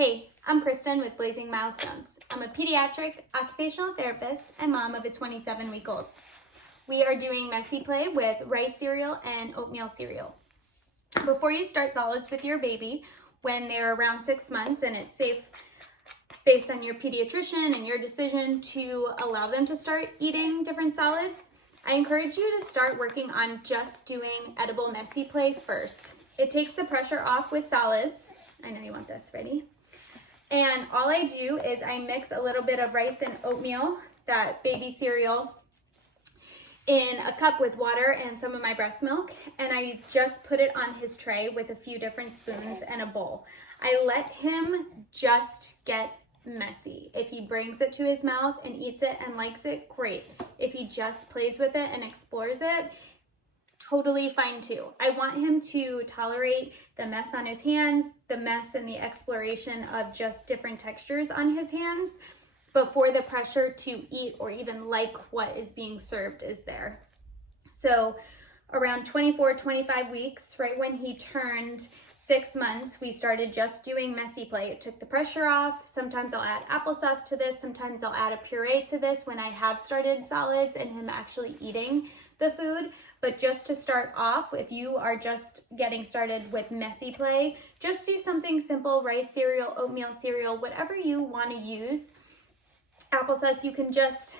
Hey, I'm Kristen with Blazing Milestones. I'm a pediatric occupational therapist and mom of a 27-week-old. We are doing messy play with rice cereal and oatmeal cereal. Before you start solids with your baby, when they're around 6 months, and it's safe based on your pediatrician and your decision to allow them to start eating different solids, I encourage you to start working on just doing edible messy play first. It takes the pressure off with solids. I know you want this, ready? And all I do is I mix a little bit of rice and oatmeal, that baby cereal, in a cup with water and some of my breast milk, and I just put it on his tray with a few different spoons and a bowl. I let him just get messy. If he brings it to his mouth and eats it and likes it, great. If he just plays with it and explores it, totally fine too. I want him to tolerate the mess on his hands, the mess and the exploration of just different textures on his hands before the pressure to eat or even like what is being served is there. So around 24, 25 weeks, right when he turned 6 months, we started just doing messy play. It took the pressure off. Sometimes I'll add applesauce to this. Sometimes I'll add a puree to this when I have started solids and him actually eating the food. But just to start off, if you are just getting started with messy play, just do something simple, rice cereal, oatmeal cereal, whatever you want to use. Applesauce, you can just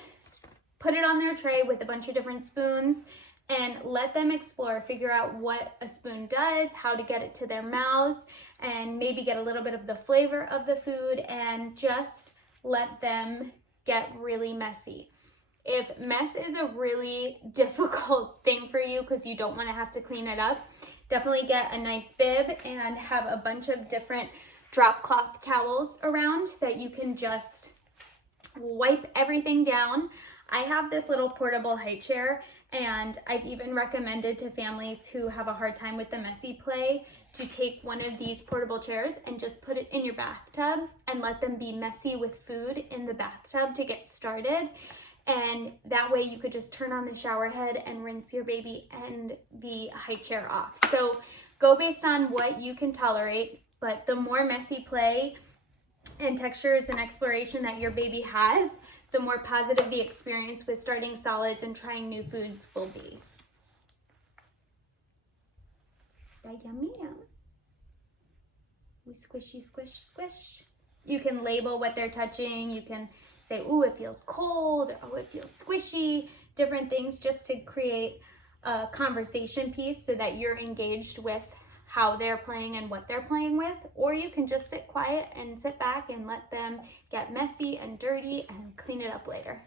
put it on their tray with a bunch of different spoons and let them explore, figure out what a spoon does, how to get it to their mouths, and maybe get a little bit of the flavor of the food, and just let them get really messy. If mess is a really difficult thing for you because you don't want to have to clean it up, definitely get a nice bib and have a bunch of different drop cloth towels around that you can just wipe everything down. I have this little portable high chair, and I've even recommended to families who have a hard time with the messy play to take one of these portable chairs and just put it in your bathtub and let them be messy with food in the bathtub to get started. And that way you could just turn on the shower head and rinse your baby and the high chair off. So go based on what you can tolerate, but the more messy play and textures and exploration that your baby has, the more positive the experience with starting solids and trying new foods will be. Yummy. Squishy, squish, squish. You can label what they're touching. You can say, ooh, it feels cold, oh, it feels squishy, different things just to create a conversation piece so that you're engaged with how they're playing and what they're playing with. Or you can just sit quiet and sit back and let them get messy and dirty and clean it up later.